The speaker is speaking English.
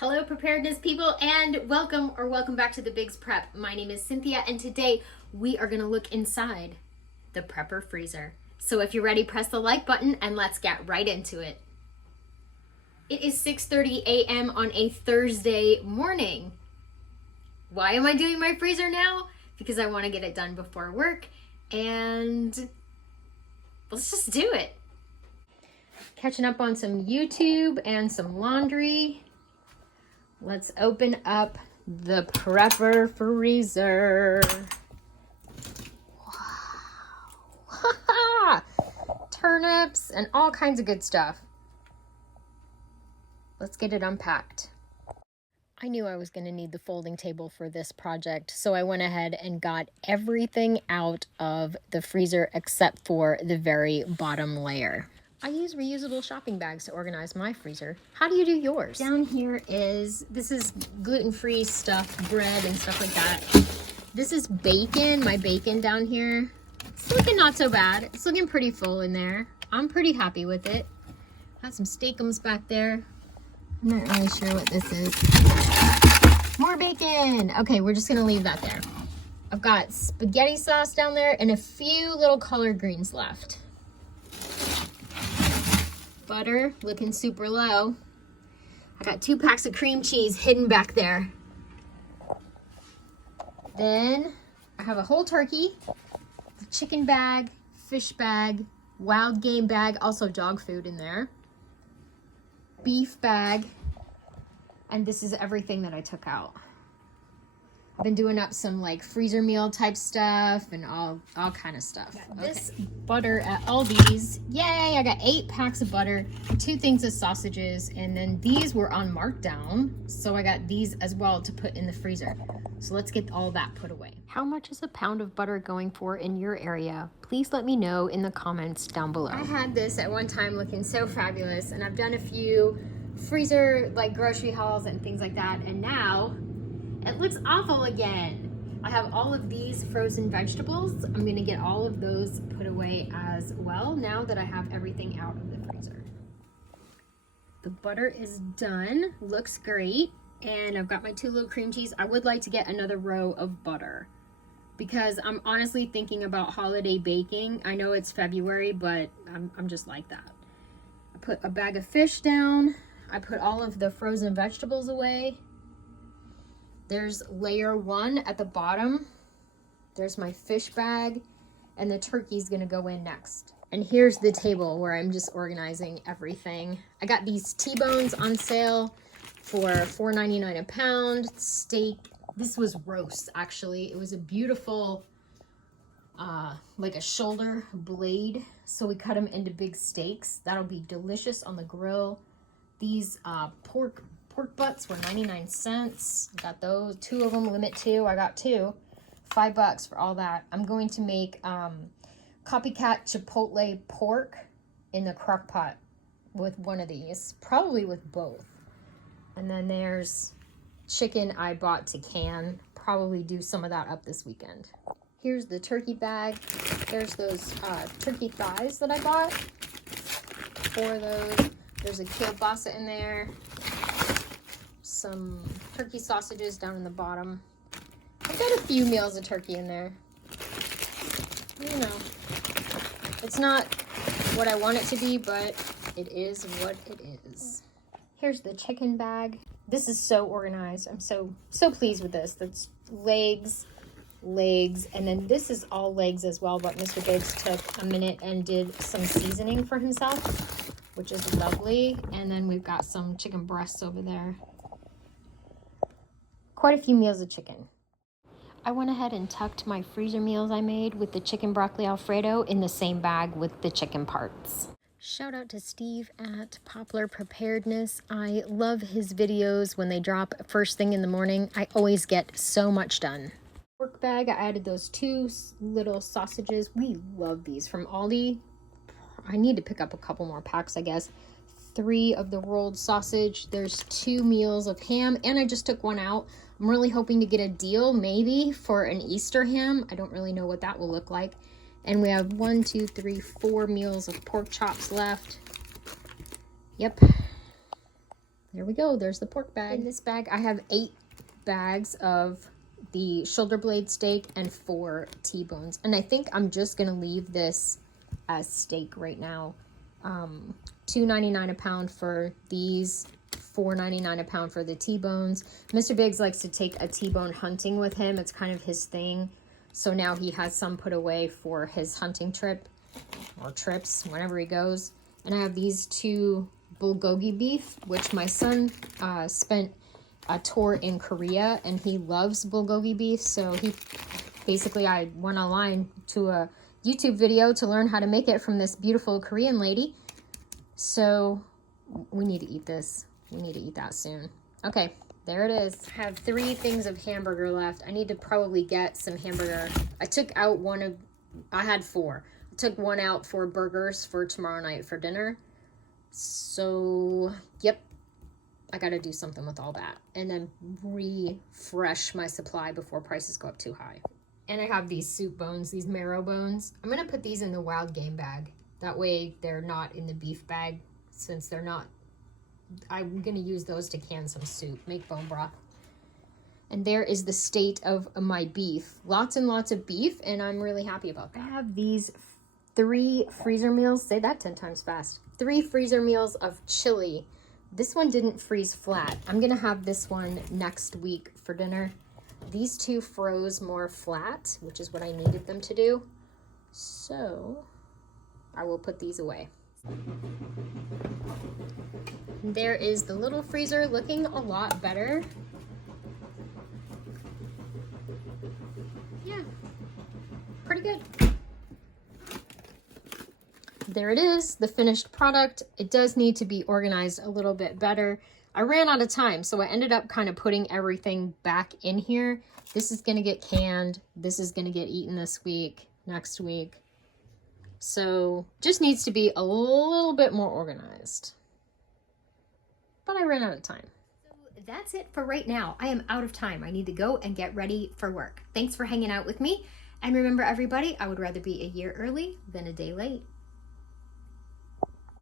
Hello preparedness people, and welcome back to the Bigs Prep. My name is Cynthia, and today we are going to look inside the prepper freezer. So if you're ready, press the like button and let's get right into it. It is 6:30 a.m. on a Thursday morning. Why am I doing my freezer now? Because I want to get it done before work, and let's just do it. Catching up on some YouTube and some laundry. Let's open up the prepper freezer. Wow. Turnips and all kinds of good stuff. Let's get it unpacked. I knew I was going to need the folding table for this project, so I went ahead and got everything out of the freezer except for the very bottom layer. I use reusable shopping bags to organize my freezer. How do you do yours? Down here this is gluten-free stuff, bread and stuff like that. This is bacon, my bacon down here. It's looking not so bad. It's looking pretty full in there. I'm pretty happy with it. Have some steakums back there. I'm not really sure what this is. More bacon. Okay, we're just gonna leave that there. I've got spaghetti sauce down there and a few little collard greens left. Butter, looking super low. I got 2 packs of cream cheese hidden back there. Then I have a whole turkey, a chicken bag, fish bag, wild game bag, also dog food in there, beef bag, and this is everything that I took out. I've been doing up some like freezer meal type stuff and all kind of stuff. This butter at Aldi's. Yay, I got 8 packs of butter, 2 things of sausages, and then these were on markdown, so I got these as well to put in the freezer. So let's get all that put away. How much is a pound of butter going for in your area? Please let me know in the comments down below. I had this at one time looking so fabulous, and I've done a few freezer like grocery hauls and things like that, and now it looks awful again. I have all of these frozen vegetables. I'm gonna get all of those put away as well now that I have everything out of the freezer. The butter is done, looks great. And I've got my 2 little cream cheese. I would like to get another row of butter because I'm honestly thinking about holiday baking. I know it's February, but I'm just like that. I put a bag of fish down. I put all of the frozen vegetables away. There's layer 1 at the bottom. There's my fish bag, and the turkey's gonna go in next. And here's the table where I'm just organizing everything. I got these T-bones on sale for $4.99 a pound. Steak, this was roast actually. It was a beautiful, like a shoulder blade. So we cut them into big steaks. That'll be delicious on the grill. These pork butts were 99 cents. I got those, 2 of them, limit 2. I got 2, $5 for all that. I'm going to make copycat chipotle pork in the crock pot with one of these, probably with both. And then there's chicken I bought to can. Probably do some of that up this weekend. Here's the turkey bag. There's those turkey thighs that I bought. 4 of those. There's a kielbasa in there. Some turkey sausages down in the bottom. I've got a few meals of turkey in there. You know, it's not what I want it to be, but it is what it is. Here's the chicken bag. This is so organized. I'm so pleased with this. That's legs, and then this is all legs as well, but Mr. Biggs took a minute and did some seasoning for himself, which is lovely. And then we've got some chicken breasts over there. Quite a few meals of chicken. I went ahead and tucked my freezer meals I made with the chicken broccoli Alfredo in the same bag with the chicken parts. Shout out to Steve at Poplar Preparedness. I love his videos when they drop first thing in the morning. I always get so much done. Pork bag, I added those 2 little sausages. We love these from Aldi. I need to pick up a couple more packs, I guess. 3 of the rolled sausage. There's 2 meals of ham, and I just took 1 out. I'm really hoping to get a deal maybe for an Easter ham. I don't really know what that will look like. And we have 1, 2, 3, 4 meals of pork chops left. Yep. there we go. There's the pork bag. In this bag, I have 8 bags of the shoulder blade steak and 4 T-bones. And I think I'm just gonna leave this as steak right now. $2.99 a pound for these, $4.99 a pound for the T-bones. Mr. Biggs likes to take a T-bone hunting with him. It's kind of his thing. So now he has some put away for his hunting trip or trips whenever he goes. And I have these 2 bulgogi beef, which my son spent a tour in Korea and he loves bulgogi beef. So I went online to a YouTube video to learn how to make it from this beautiful Korean lady. So we need to eat this. We need to eat that soon. Okay, there it is. I have 3 things of hamburger left. I need to probably get some hamburger. I took out I had 4. I took 1 out for burgers for tomorrow night for dinner. So, yep, I gotta do something with all that. And then refresh my supply before prices go up too high. And I have these soup bones, these marrow bones. I'm gonna put these in the wild game bag. That way they're not in the beef bag, since they're not. I'm gonna use those to can some soup, make bone broth. And there is the state of my beef. Lots and lots of beef, and I'm really happy about that. I have these 3 freezer meals. Say that 10 times fast. 3 freezer meals of chili. This one didn't freeze flat. I'm gonna have this one next week for dinner. These 2 froze more flat, which is what I needed them to do. So I will put these away. There is the little freezer looking a lot better. Yeah, pretty good. There it is, the finished product. It does need to be organized a little bit better. I ran out of time, so I ended up kind of putting everything back in here. This is gonna get canned. This is gonna get eaten this week, next week. So just needs to be a little bit more organized. But I ran out of time. So that's it for right now. I am out of time. I need to go and get ready for work. Thanks for hanging out with me. And remember, everybody, I would rather be a year early than a day late.